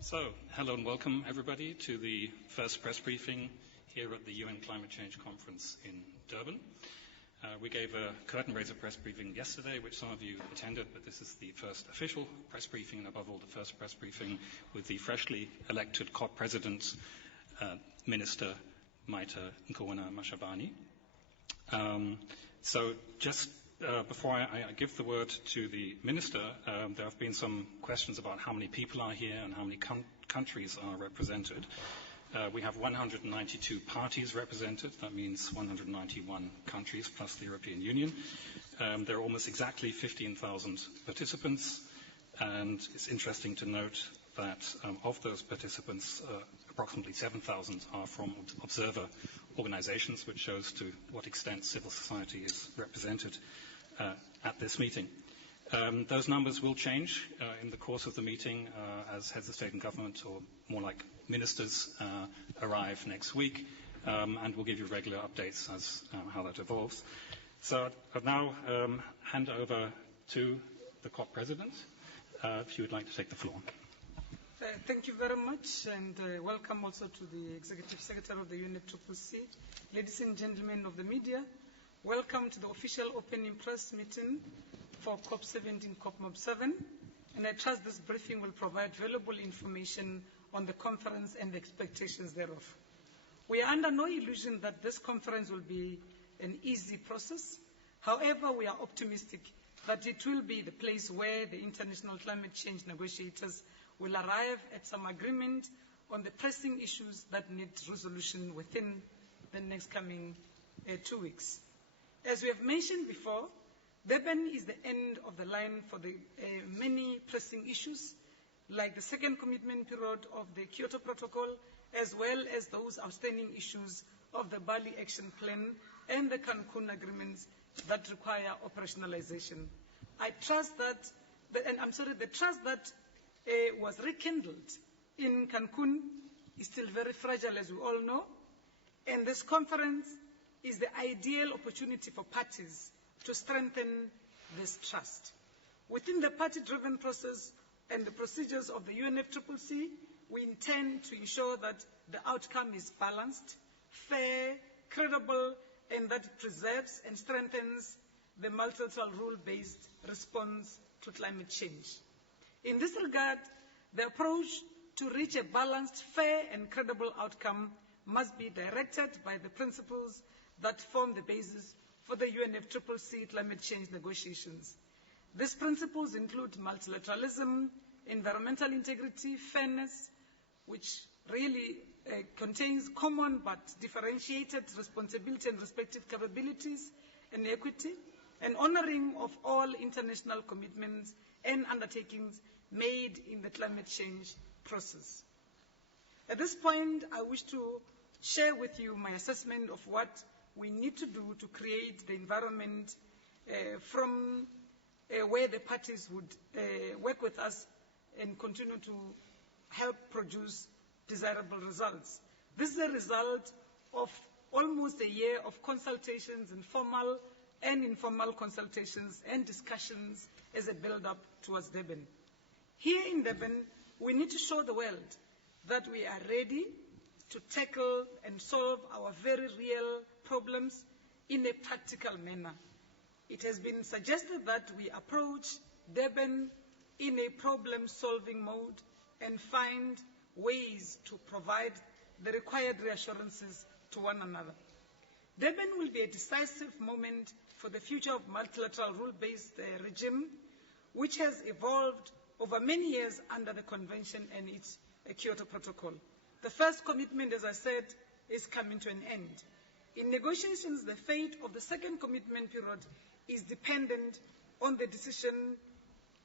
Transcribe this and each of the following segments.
So, hello and welcome everybody to the first press briefing here at the UN Climate Change Conference in Durban. We gave a curtain raiser press briefing yesterday, which some of you attended, but this is the first official press briefing, and above all the first press briefing with the freshly elected COP President, Minister Maita Nkoana Mashabane. So just before I give the word to the Minister, there have been some questions about how many people are here and how many countries are represented. We have 192 parties represented. That means 191 countries plus the European Union. There are almost exactly 15,000 participants. And it's interesting to note that of those participants, approximately 7,000 are from observer organizations, which shows to what extent civil society is represented at this meeting. Those numbers will change in the course of the meeting as heads of state and government, or more like ministers, arrive next week, and we'll give you regular updates as how that evolves. So I'll now hand over to the COP President, if you would like to take the floor. Thank you very much, and welcome also to the Executive Secretary of the UNFCCC. Ladies and gentlemen of the media, welcome to the official opening press meeting for VOP17 COP7, and I trust this briefing will provide valuable information on the conference and the expectations thereof. We are under no illusion that this conference will be an easy process. However, we are optimistic that it will be the place where the international climate change negotiators will arrive at some agreement on the pressing issues that need resolution within the next coming 2 weeks. As we have mentioned before, Durban is the end of the line for the many pressing issues, like the second commitment period of the Kyoto Protocol, as well as those outstanding issues of the Bali Action Plan and the Cancun agreements that require operationalization. I trust that, the trust that was rekindled in Cancun is still very fragile, as we all know, and this conference is the ideal opportunity for parties to strengthen this trust. Within the party-driven process and the procedures of the UNFCCC, we intend to ensure that the outcome is balanced, fair, credible, and that it preserves and strengthens the multilateral rule-based response to climate change. In this regard, the approach to reach a balanced, fair, and credible outcome must be directed by the principles that form the basis for the UNFCCC climate change negotiations. These principles include multilateralism, environmental integrity, fairness, which really contains common but differentiated responsibility and respective capabilities, and equity, and honoring of all international commitments and undertakings made in the climate change process. At this point, I wish to share with you my assessment of what we need to do to create the environment from where the parties would work with us and continue to help produce desirable results. This is a result of almost a year of consultations, and formal and informal consultations and discussions as a build-up towards Durban. Here in Durban, we need to show the world that we are ready to tackle and solve our very real problems in a practical manner. It has been suggested that we approach Durban in a problem-solving mode and find ways to provide the required reassurances to one another. Durban will be a decisive moment for the future of multilateral rule-based regime, which has evolved over many years under the Convention and its Kyoto Protocol. The first commitment, as I said, is coming to an end. In negotiations, the fate of the second commitment period is dependent on the decision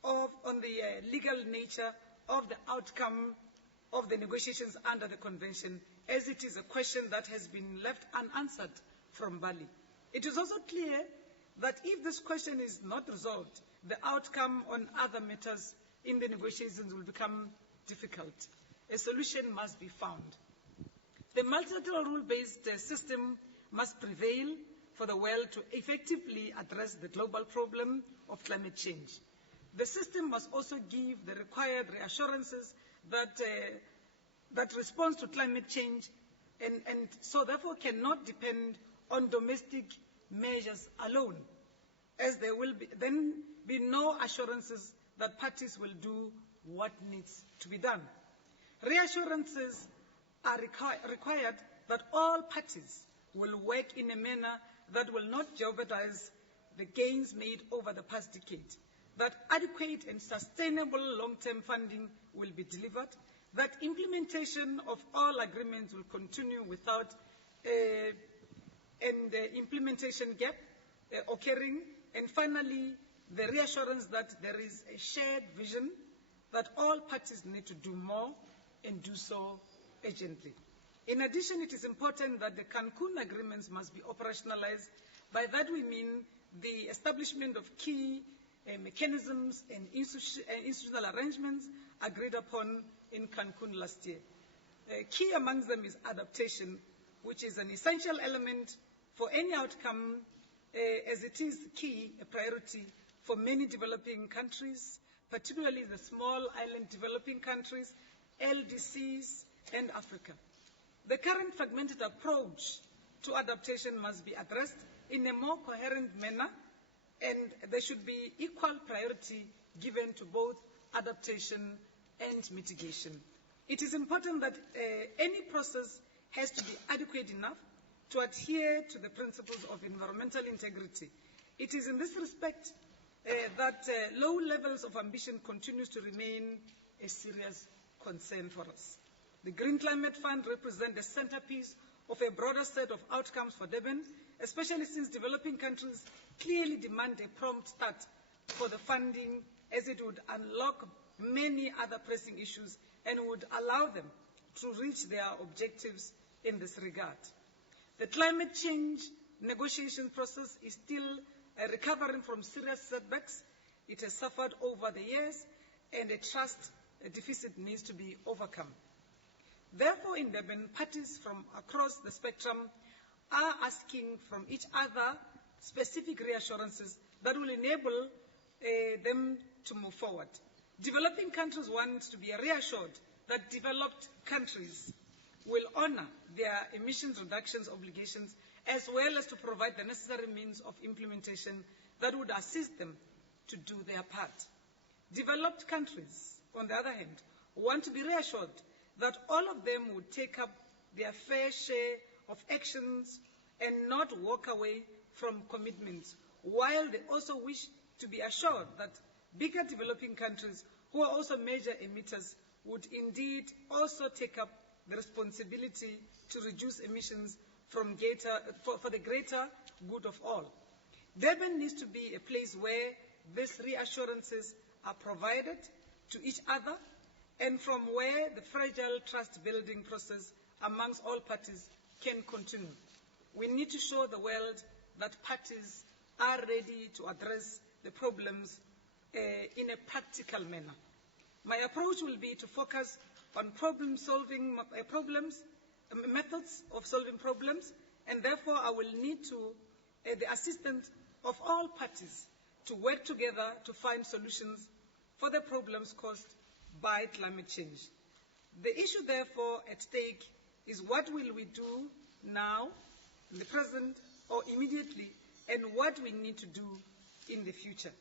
on the legal nature of the outcome of the negotiations under the Convention, as it is a question that has been left unanswered from Bali. It is also clear that if this question is not resolved, the outcome on other matters in the negotiations will become difficult. A solution must be found. The multilateral rule-based system must prevail for the world to effectively address the global problem of climate change. The system must also give the required reassurances that responds to climate change and so therefore cannot depend on domestic measures alone, as there will then be no assurances that parties will do what needs to be done. Reassurances are required that all parties will work in a manner that will not jeopardize the gains made over the past decade, that adequate and sustainable long-term funding will be delivered, that implementation of all agreements will continue without an implementation gap occurring, and finally, the reassurance that there is a shared vision that all parties need to do more and do so urgently. In addition, it is important that the Cancun agreements must be operationalized. By that we mean the establishment of key mechanisms and institutional arrangements agreed upon in Cancun last year. Key amongst them is adaptation, which is an essential element for any outcome, as it is key, a priority for many developing countries, particularly the small island developing countries, LDCs, and Africa. The current fragmented approach to adaptation must be addressed in a more coherent manner, and there should be equal priority given to both adaptation and mitigation. It is important that any process has to be adequate enough to adhere to the principles of environmental integrity. It is in this respect that low levels of ambition continues to remain a serious concern for us. The Green Climate Fund represents the centerpiece of a broader set of outcomes for Durban, especially since developing countries clearly demand a prompt start for the funding, as it would unlock many other pressing issues and would allow them to reach their objectives in this regard. The climate change negotiation process is still recovering from serious setbacks it has suffered over the years, and a trust deficit needs to be overcome. Therefore, in Durban, parties from across the spectrum are asking from each other specific reassurances that will enable them to move forward. Developing countries want to be reassured that developed countries will honor their emissions reductions obligations, as well as to provide the necessary means of implementation that would assist them to do their part. Developed countries, on the other hand, want to be reassured that all of them would take up their fair share of actions and not walk away from commitments, while they also wish to be assured that bigger developing countries, who are also major emitters, would indeed also take up the responsibility to reduce emissions for the greater good of all. Durban needs to be a place where these reassurances are provided to each other, and from where the fragile trust-building process amongst all parties can continue. We need to show the world that parties are ready to address the problems in a practical manner. My approach will be to focus on problem-solving methods of solving problems, and therefore I will need the assistance of all parties to work together to find solutions for the problems caused by climate change. The issue, therefore, at stake is what will we do now, in the present, or immediately, and what we need to do in the future.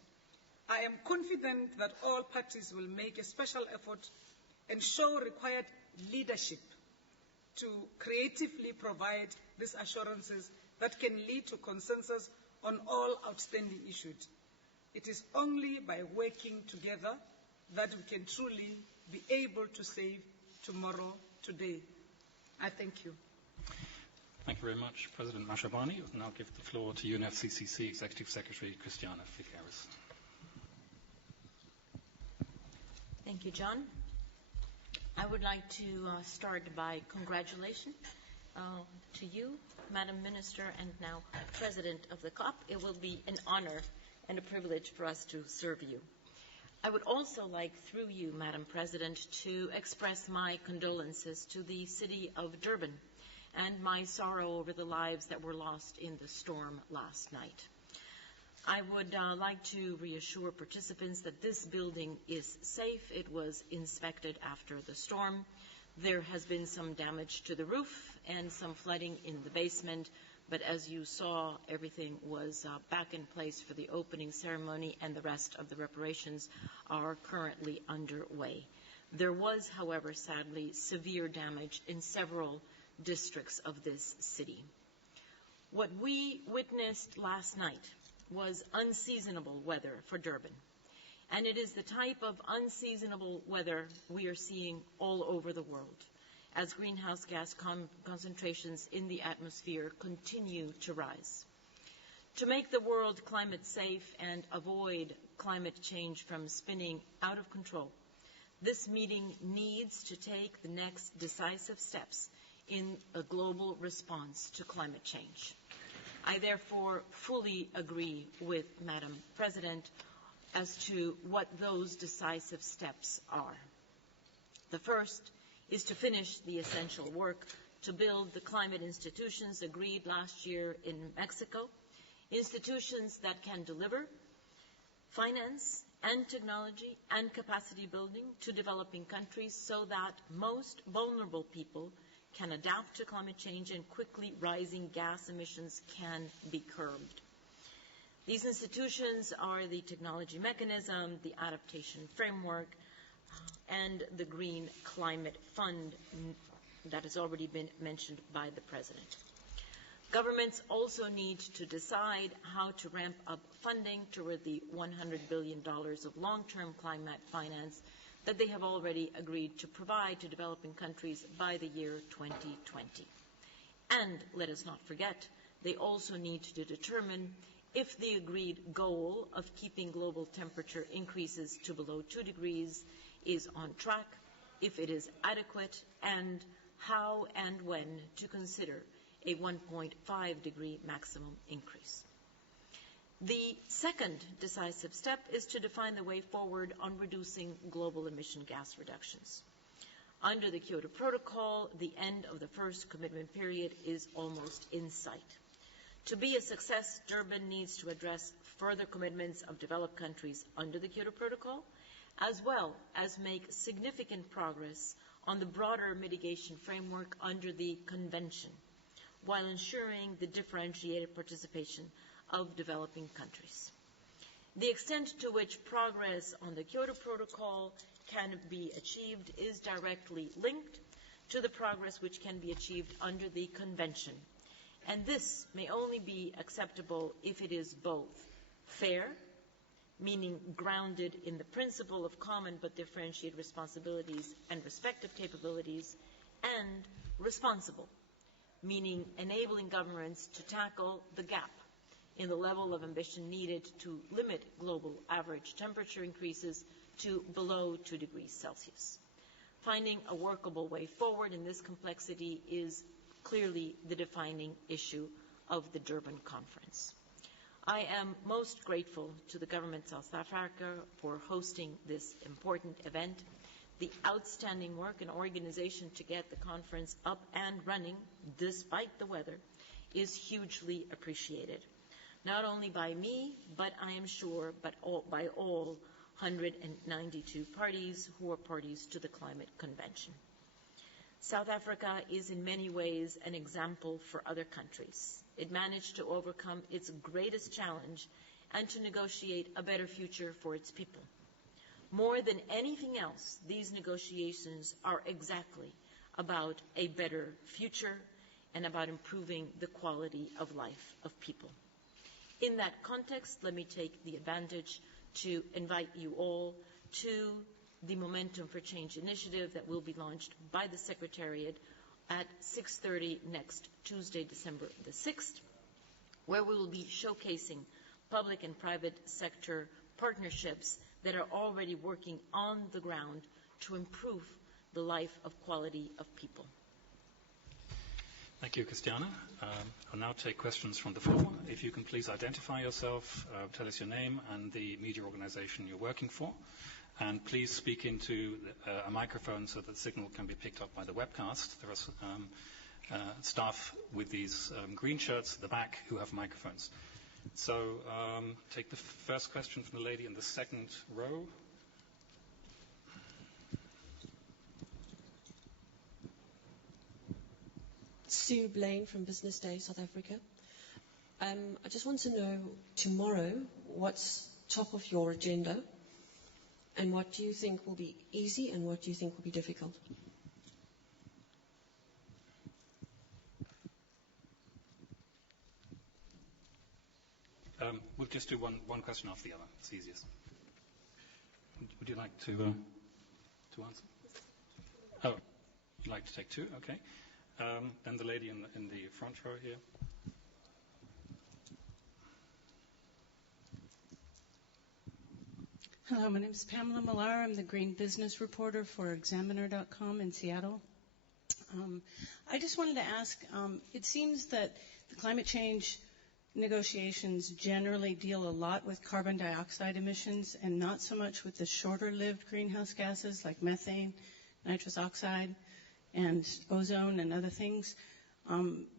I am confident that all parties will make a special effort and show required leadership to creatively provide these assurances that can lead to consensus on all outstanding issues. It is only by working together that we can truly be able to save tomorrow today. I thank you. Thank you very much, President Mashabane. I will now give the floor to UNFCCC Executive Secretary Christiana Figueres. Thank you, John. I would like to start by congratulations to you, Madam Minister, and now President of the COP. It will be an honor and a privilege for us to serve you. I would also like, through you, Madam President, to express my condolences to the city of Durban and my sorrow over the lives that were lost in the storm last night. I would like to reassure participants that this building is safe. It was inspected after the storm. There has been some damage to the roof and some flooding in the basement, but as you saw, everything was back in place for the opening ceremony, and the rest of the reparations are currently underway. There was, however, sadly, severe damage in several districts of this city. What we witnessed last night was unseasonable weather for Durban, and it is the type of unseasonable weather we are seeing all over the world, as greenhouse gas concentrations in the atmosphere continue to rise. To make the world climate safe and avoid climate change from spinning out of control, this meeting needs to take the next decisive steps in a global response to climate change. I therefore fully agree with Madam President as to what those decisive steps are. The first is to finish the essential work to build the climate institutions agreed last year in Mexico, institutions that can deliver finance and technology and capacity building to developing countries so that most vulnerable people can adapt to climate change and quickly rising gas emissions can be curbed. These institutions are the Technology Mechanism, the Adaptation Framework, and the Green Climate Fund that has already been mentioned by the President. Governments also need to decide how to ramp up funding toward the $100 billion of long-term climate finance that they have already agreed to provide to developing countries by the year 2020. And let us not forget, they also need to determine if the agreed goal of keeping global temperature increases to below 2 degrees is on track, if it is adequate, and how and when to consider a 1.5 degree maximum increase. The second decisive step is to define the way forward on reducing global emission gas reductions. Under the Kyoto Protocol, the end of the first commitment period is almost in sight. To be a success, Durban needs to address further commitments of developed countries under the Kyoto Protocol, as well as make significant progress on the broader mitigation framework under the Convention, while ensuring the differentiated participation of developing countries. The extent to which progress on the Kyoto Protocol can be achieved is directly linked to the progress which can be achieved under the Convention. And this may only be acceptable if it is both fair, meaning grounded in the principle of common but differentiated responsibilities and respective capabilities, and responsible, meaning enabling governments to tackle the gap in the level of ambition needed to limit global average temperature increases to below 2 degrees Celsius. Finding a workable way forward in this complexity is clearly the defining issue of the Durban Conference. I am most grateful to the government of South Africa for hosting this important event. The outstanding work and organization to get the conference up and running, despite the weather, is hugely appreciated. Not only by me, but I am sure by all 192 parties who are parties to the Climate Convention. South Africa is in many ways an example for other countries. It managed to overcome its greatest challenge and to negotiate a better future for its people. More than anything else, these negotiations are exactly about a better future and about improving the quality of life of people. In that context, let me take the advantage to invite you all to the Momentum for Change initiative that will be launched by the Secretariat at 6:30 next Tuesday, December the 6th, where we will be showcasing public and private sector partnerships that are already working on the ground to improve the life of quality of people. Thank you, Christiana. I'll now take questions from the floor. If you can please identify yourself, tell us your name and the media organization you're working for. And please speak into a microphone so that the signal can be picked up by the webcast. There are staff with these green shirts at the back who have microphones. So take the first question from the lady in the second row. Sue Blaine from Business Day, South Africa. I just want to know tomorrow what's top of your agenda and what do you think will be easy and what do you think will be difficult? We'll just do one question after the other. It's easiest. Would you like to answer? Oh, you'd like to take two? Okay. Then the lady in the front row here. Hello, my name is Pamela Millar. I'm the Green Business Reporter for Examiner.com in Seattle. I just wanted to ask, it seems that the climate change negotiations generally deal a lot with carbon dioxide emissions and not so much with the shorter-lived greenhouse gases like methane, nitrous oxide, and ozone and other things.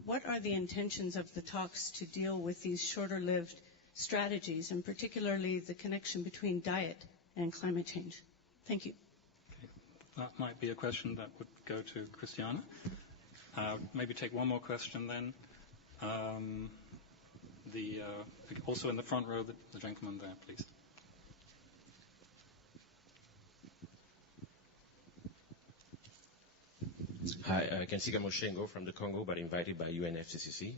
What are the intentions of the talks to deal with these shorter-lived strategies, and particularly the connection between diet and climate change? Thank you. Okay. That might be a question that would go to Christiana. Maybe take one more question then. Also in the front row, the gentleman there, please. Hi, Kensika Moshengo from the Congo, but invited by UNFCCC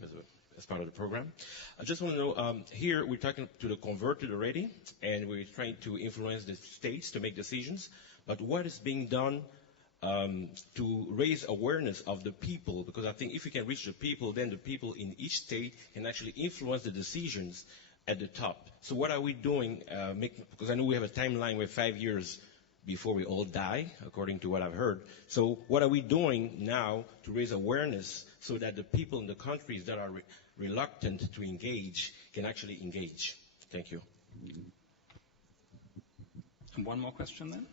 as part of the program. I just want to know, here we're talking to the converted already, and we're trying to influence the states to make decisions, but what is being done to raise awareness of the people? Because I think if we can reach the people, then the people in each state can actually influence the decisions at the top. So what are we doing? Because I know we have a timeline with 5 years before we all die, according to what I've heard. So what are we doing now to raise awareness so that the people in the countries that are reluctant to engage can actually engage? Thank you. And one more question then.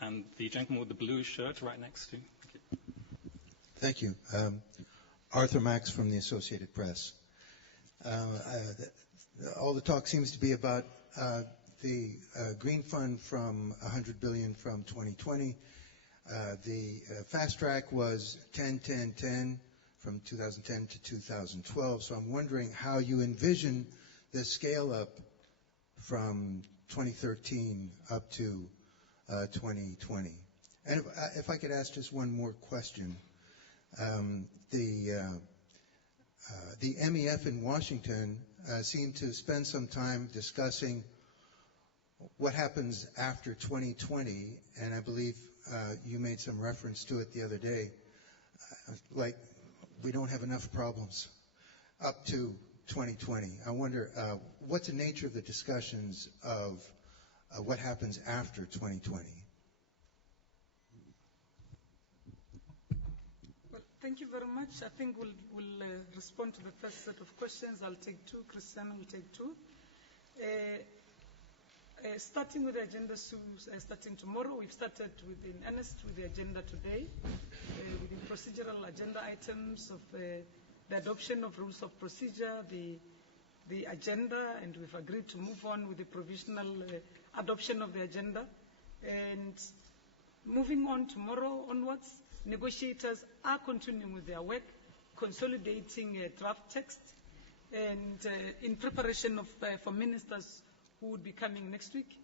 And the gentleman with the blue shirt right next to you. Thank you. Arthur Max from the Associated Press. All the talk seems to be about the Green Fund from $100 billion from 2020. The fast track was 10-10-10 from 2010 to 2012. So I'm wondering how you envision the scale up from 2013 up to 2020. And if I could ask just one more question. The MEF in Washington seemed to spend some time discussing what happens after 2020, and I believe you made some reference to it the other day. Like, we don't have enough problems up to 2020. I wonder, what's the nature of the discussions of what happens after 2020? Well, thank you very much. I think we'll respond to the first set of questions. I'll take two. Christiana will take two. Starting with the agenda, starting tomorrow, we've started in earnest with the agenda today, with the procedural agenda items of the adoption of rules of procedure, the agenda, and we've agreed to move on with the provisional adoption of the agenda. And moving on tomorrow onwards, negotiators are continuing with their work, consolidating a draft text, and in preparation for ministers who would be coming next week.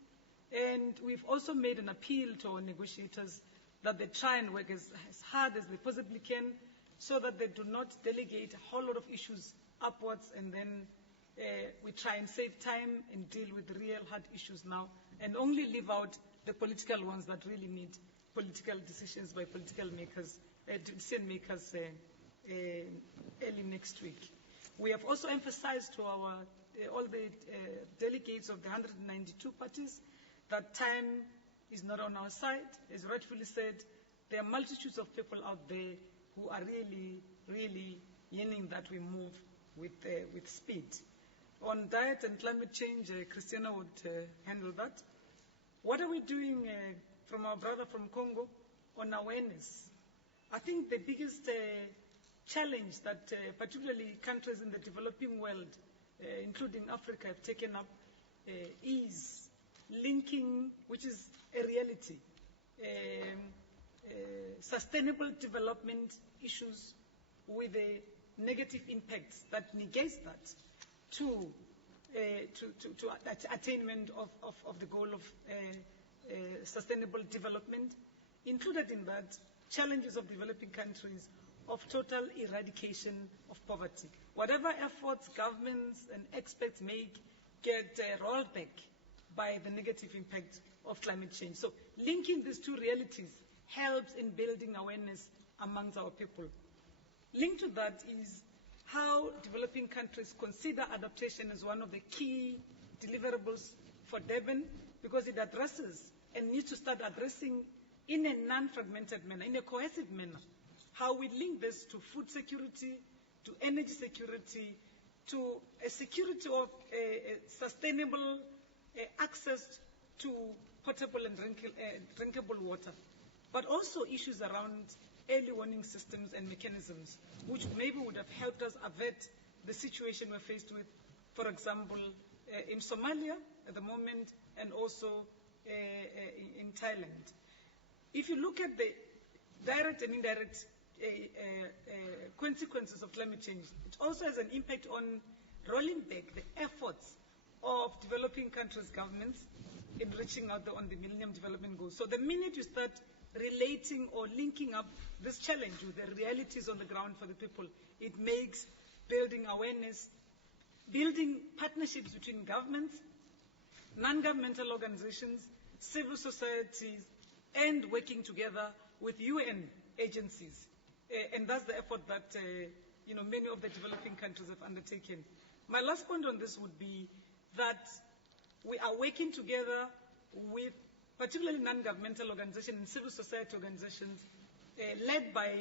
And we've also made an appeal to our negotiators that they try and work as hard as they possibly can so that they do not delegate a whole lot of issues upwards, and then we try and save time and deal with the real hard issues now and only leave out the political ones that really need political decisions by political makers, decision makers early next week. We have also emphasized to our all the delegates of the 192 parties that time is not on our side. As rightfully said, there are multitudes of people out there who are really, really yearning that we move with speed. On diet and climate change, Christiana would handle that. What are we doing from our brother from Congo on awareness? I think the biggest challenge that particularly countries in the developing world, including Africa, have taken up is linking, which is a reality, sustainable development issues with the negative impacts that negates that to attainment of the goal of sustainable development, included in that challenges of developing countries of total eradication of poverty. Whatever efforts governments and experts make get rolled back by the negative impact of climate change. So linking these two realities helps in building awareness amongst our people. Linked to that is how developing countries consider adaptation as one of the key deliverables for Durban, because it addresses and needs to start addressing in a non-fragmented manner, in a cohesive manner, how we link this to food security, to energy security, to a security of sustainable access to potable and drinkable water, but also issues around early warning systems and mechanisms, which maybe would have helped us avert the situation we're faced with, for example, in Somalia at the moment, and also in Thailand. If you look at the direct and indirect consequences of climate change, it also has an impact on rolling back the efforts of developing countries' governments in reaching out on the Millennium Development Goals. So the minute you start relating or linking up this challenge with the realities on the ground for the people, it makes building awareness, building partnerships between governments, non-governmental organizations, civil societies, and working together with UN agencies. And that's the effort that many of the developing countries have undertaken. My last point on this would be that we are working together with particularly non-governmental organizations and civil society organizations led by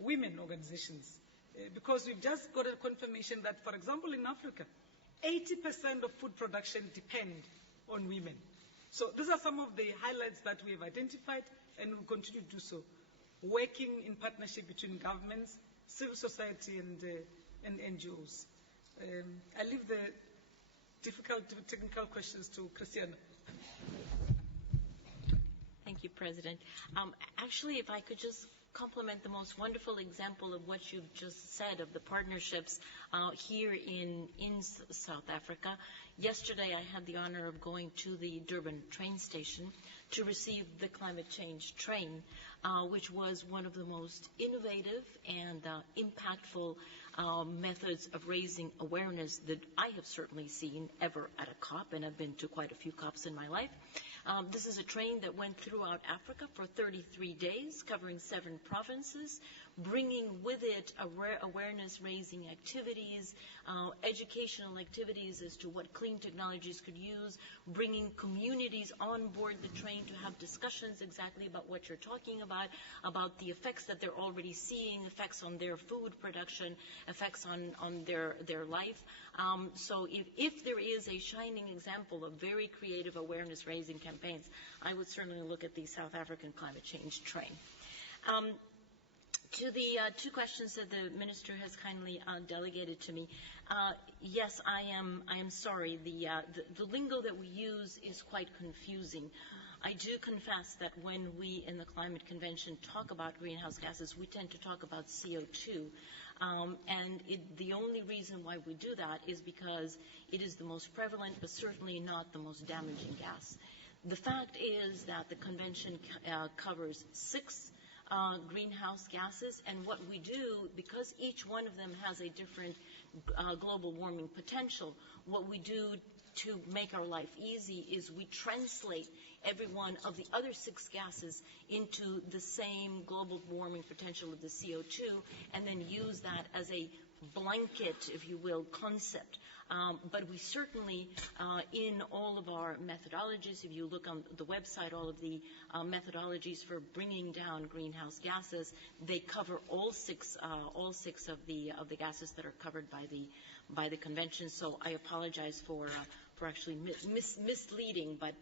women organizations. Because we've just got a confirmation that, for example, in Africa, 80% of food production depend on women. So these are some of the highlights that we have identified and will continue to do so, working in partnership between governments, civil society, and NGOs. I leave the difficult technical questions to Christiana. Thank you, President. Actually, if I could just compliment the most wonderful example of what you've just said of the partnerships here in South Africa. Yesterday, I had the honor of going to the Durban train station to receive the climate change train, which was one of the most innovative and impactful methods of raising awareness that I have certainly seen ever at a COP, and I've been to quite a few COPs in my life. This is a train that went throughout Africa for 33 days, covering 7 provinces, bringing with it awareness-raising activities, educational activities as to what clean technologies could use, bringing communities on board the train to have discussions exactly about what you're talking about the effects that they're already seeing, effects on their food production, effects on their life. So if there is a shining example of very creative awareness-raising campaigns, I would certainly look at the South African climate change train. To the 2 questions that the minister has kindly delegated to me, yes, I am sorry. The lingo that we use is quite confusing. I do confess that when we in the Climate Convention talk about greenhouse gases, we tend to talk about CO2. And the only reason why we do that is because it is the most prevalent, but certainly not the most damaging gas. The fact is that the convention covers 6 greenhouse gases, and what we do, because each one of them has a different global warming potential, what we do to make our life easy is we translate every one of the other 6 gases into the same global warming potential of the CO2, and then use that as a blanket, if you will, concept. But we certainly, in all of our methodologies, if you look on the website, all of the methodologies for bringing down greenhouse gases, they cover all six of the gases that are covered by the convention. So I apologize for actually misleading, but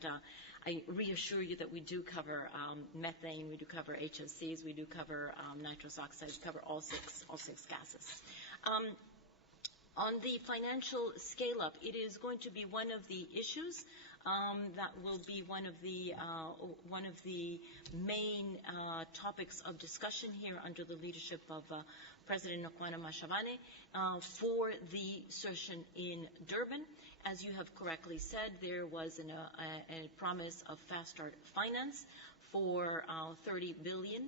I reassure you that we do cover methane, we do cover HFCs, we do cover nitrous oxides, cover all six gases. On the financial scale-up, it is going to be one of the issues that will be one of the main topics of discussion here under the leadership of President Nkwana Mashabane for the session in Durban. As you have correctly said, there was a promise of fast start finance for 30 billion.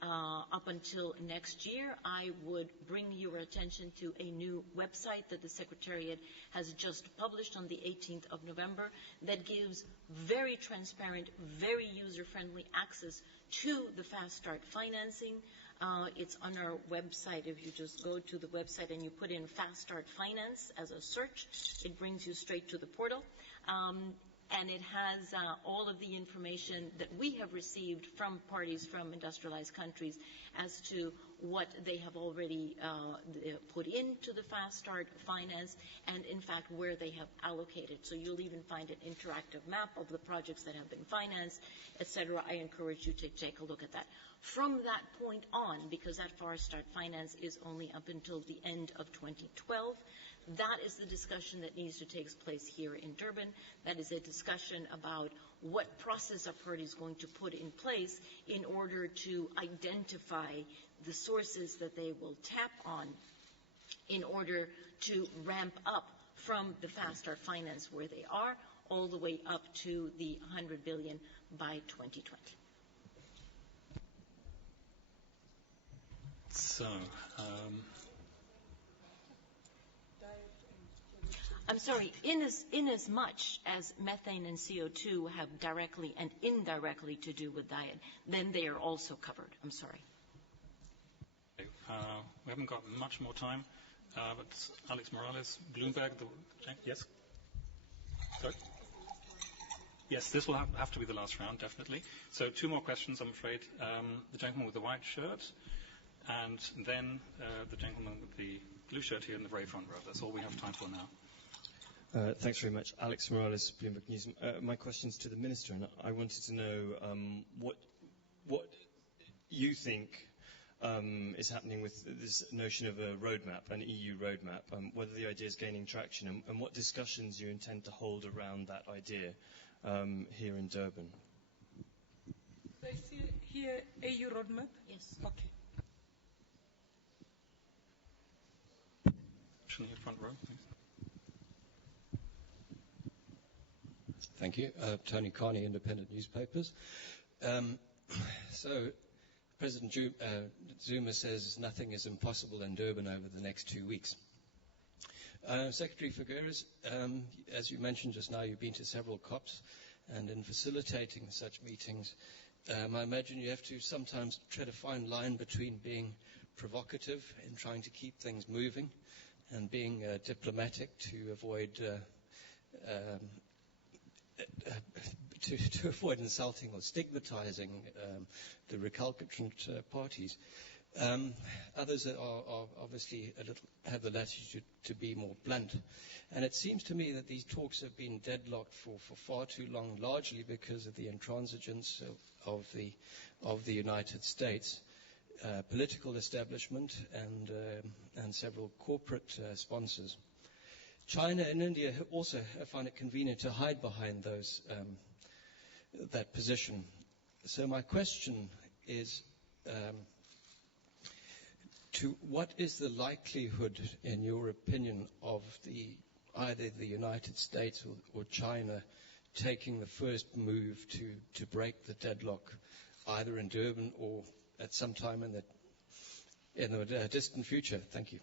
Up until next year. I would bring your attention to a new website that the Secretariat has just published on the 18th of November that gives very transparent, very user-friendly access to the Fast Start financing. It's on our website. If you just go to the website and you put in Fast Start Finance as a search, it brings you straight to the portal. And it has all of the information that we have received from parties from industrialized countries as to what they have already put into the Fast Start finance and, in fact, where they have allocated. So you'll even find an interactive map of the projects that have been financed, et cetera. I encourage you to take a look at that. From that point on, because that Fast Start finance is only up until the end of 2012, that is the discussion that needs to take place here in Durban. That is a discussion about what process a party is going to put in place in order to identify the sources that they will tap on in order to ramp up from the Fast Start finance where they are all the way up to the 100 billion by 2020. So, I'm sorry, in as much as methane and CO2 have directly and indirectly to do with diet, then they are also covered. I'm sorry. We haven't got much more time, but Alex Morales, Bloomberg, yes? Sorry? Yes, this will have to be the last round, definitely. So 2 more questions, I'm afraid. The gentleman with the white shirt, and then the gentleman with the blue shirt here in the very front row. That's all we have time for now. Thanks very much. Alex Morales, Bloomberg News. My question's to the Minister, and I wanted to know what you think is happening with this notion of a roadmap, an EU roadmap, whether the idea is gaining traction, and what discussions you intend to hold around that idea here in Durban. I see here EU roadmap. Yes. Okay. Actually, front row, please. Thank you. Tony Carney, Independent Newspapers. So President Zuma says nothing is impossible in Durban over the next 2 weeks. Secretary Figueres, as you mentioned just now, you've been to several COPs, and in facilitating such meetings, I imagine you have to sometimes tread a fine line between being provocative in trying to keep things moving and being diplomatic to avoid to avoid insulting or stigmatizing the recalcitrant parties. Others are obviously have the latitude to be more blunt. And it seems to me that these talks have been deadlocked for far too long, largely because of the intransigence of the United States, political establishment, and several corporate sponsors. China and India also find it convenient to hide behind that position. So my question is, what is the likelihood, in your opinion, of either the United States or China taking the first move to break the deadlock, either in Durban or at some time in the distant future? Thank you.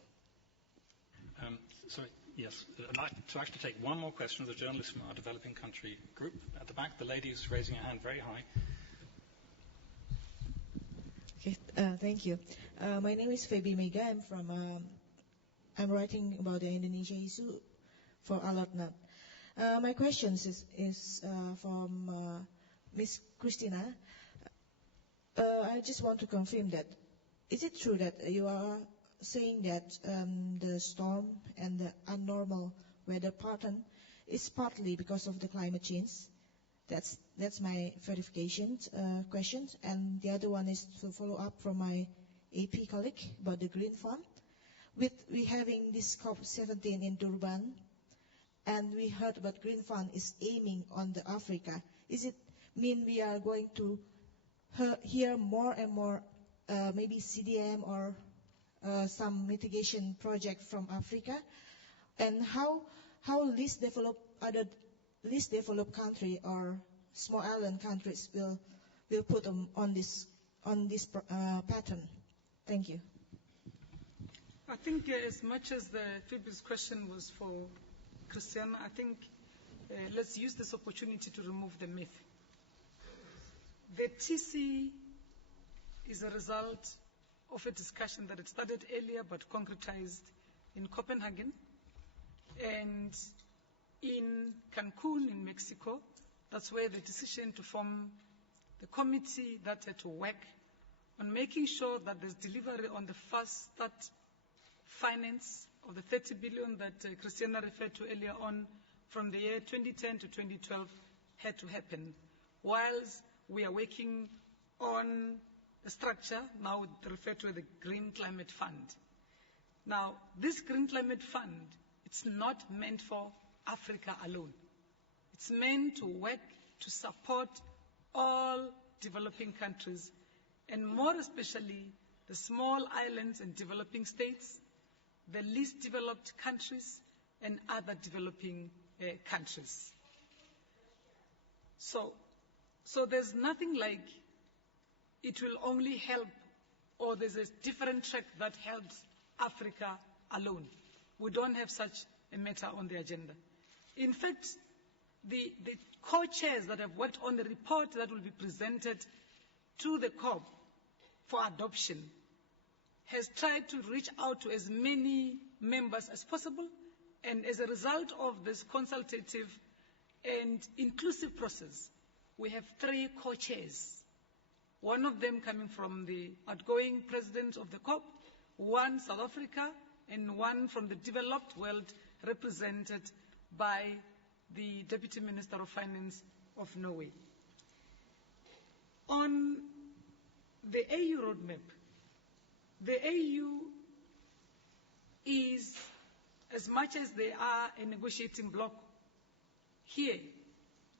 Sorry. Yes, I'd like to actually take one more question of the journalist from our developing country group. At the back, the lady is raising her hand very high. Okay, thank you. My name is Fabi Mega. I'm from I'm writing about the Indonesia issue for AlertNet. My question is from Ms. Christina. I just want to confirm that, is it true that you are saying that the storm and the abnormal weather pattern is partly because of the climate change? That's my verification question. And the other one is to follow up from my AP colleague about the Green Fund. We having this COP17 in Durban, and we heard about Green Fund is aiming on the Africa. Is it mean we are going to hear more and more maybe CDM or some mitigation project from Africa? And how least developed country or small island countries will put on this pattern? Thank you. I think as much as the previous question was for Christiana, I think let's use this opportunity to remove the myth. The TC is a result of a discussion that had started earlier but concretized in Copenhagen and in Cancun in Mexico. That's where the decision to form the committee that had to work on making sure that there's delivery on the first start finance of the 30 billion that Christiana referred to earlier on from the year 2010 to 2012 had to happen, whilst we are working on a structure now referred to as the Green Climate Fund. Now, this Green Climate Fund, it's not meant for Africa alone. It's meant to work to support all developing countries, and more especially the small islands and developing states, the least developed countries, and other developing countries. So there's nothing like it will only help, or there's a different track that helps Africa alone. We don't have such a matter on the agenda. In fact, the co-chairs that have worked on the report that will be presented to the COP for adoption has tried to reach out to as many members as possible, and as a result of this consultative and inclusive process, we have 3 co-chairs. One of them coming from the outgoing president of the COP, 1 South Africa, and 1 from the developed world, represented by the Deputy Minister of Finance of Norway. On the AU roadmap, the AU is, as much as they are a negotiating bloc here,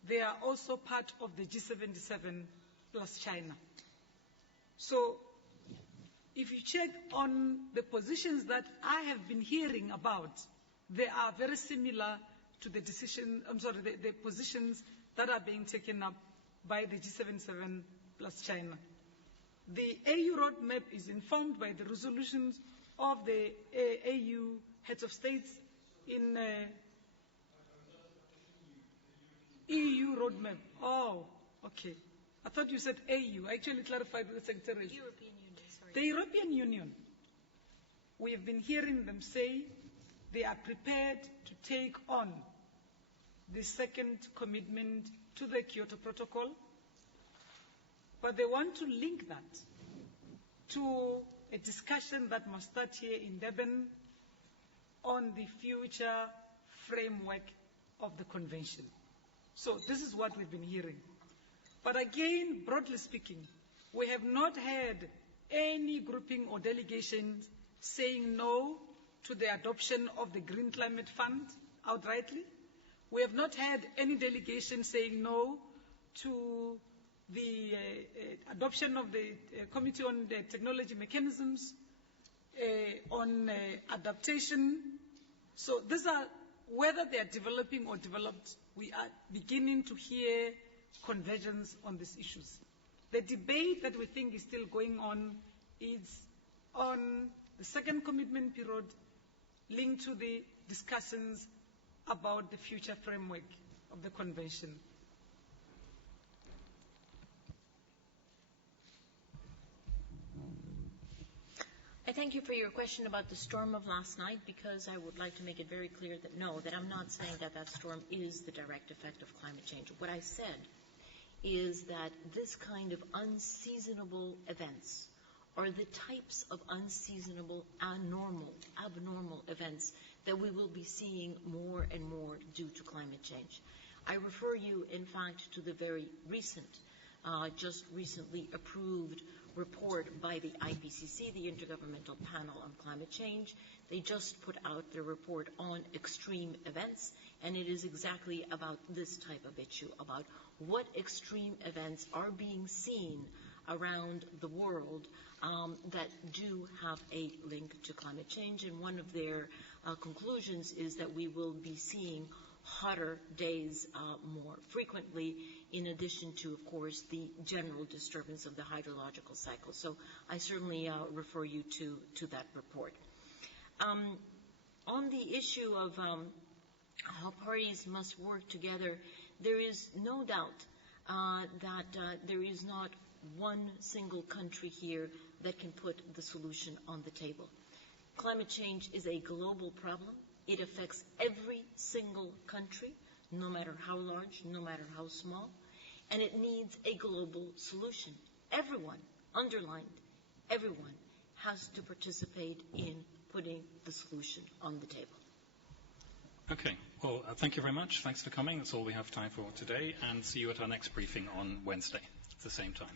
they are also part of the G77 plus China. So if you check on the positions that I have been hearing about, they are very similar to the the positions that are being taken up by the G77 plus China. The AU roadmap is informed by the resolutions of the AU heads of states in EU roadmap. Oh, okay. I thought you said AU. I actually clarified with the Secretary. European Union, sorry. The European Union, we have been hearing them say they are prepared to take on the second commitment to the Kyoto Protocol, but they want to link that to a discussion that must start here in Durban on the future framework of the convention. So this is what we've been hearing. But again, broadly speaking, we have not had any grouping or delegation saying no to the adoption of the Green Climate Fund outrightly. We have not had any delegation saying no to the adoption of the Committee on the Technology Mechanisms, on adaptation. So these are, whether they are developing or developed, we are beginning to hear convergence on these issues. The debate that we think is still going on is on the second commitment period linked to the discussions about the future framework of the convention. I thank you for your question about the storm of last night, because I would like to make it very clear that no, that I'm not saying that that storm is the direct effect of climate change. What I said is that this kind of unseasonable events are the types of unseasonable, abnormal events that we will be seeing more and more due to climate change. I refer you, in fact, to the very recent, just recently approved report by the IPCC, the Intergovernmental Panel on Climate Change. They just put out their report on extreme events, and it is exactly about this type of issue, about what extreme events are being seen around the world that do have a link to climate change. And one of their conclusions is that we will be seeing hotter days more frequently, in addition to, of course, the general disturbance of the hydrological cycle. So I certainly refer you to that report. On the issue of how parties must work together, there is no doubt that there is not one single country here that can put the solution on the table. Climate change is a global problem. It affects every single country, no matter how large, no matter how small, and it needs a global solution. Everyone, underlined, everyone has to participate in putting the solution on the table. Okay. Well, thank you very much. Thanks for coming. That's all we have time for today, and see you at our next briefing on Wednesday at the same time.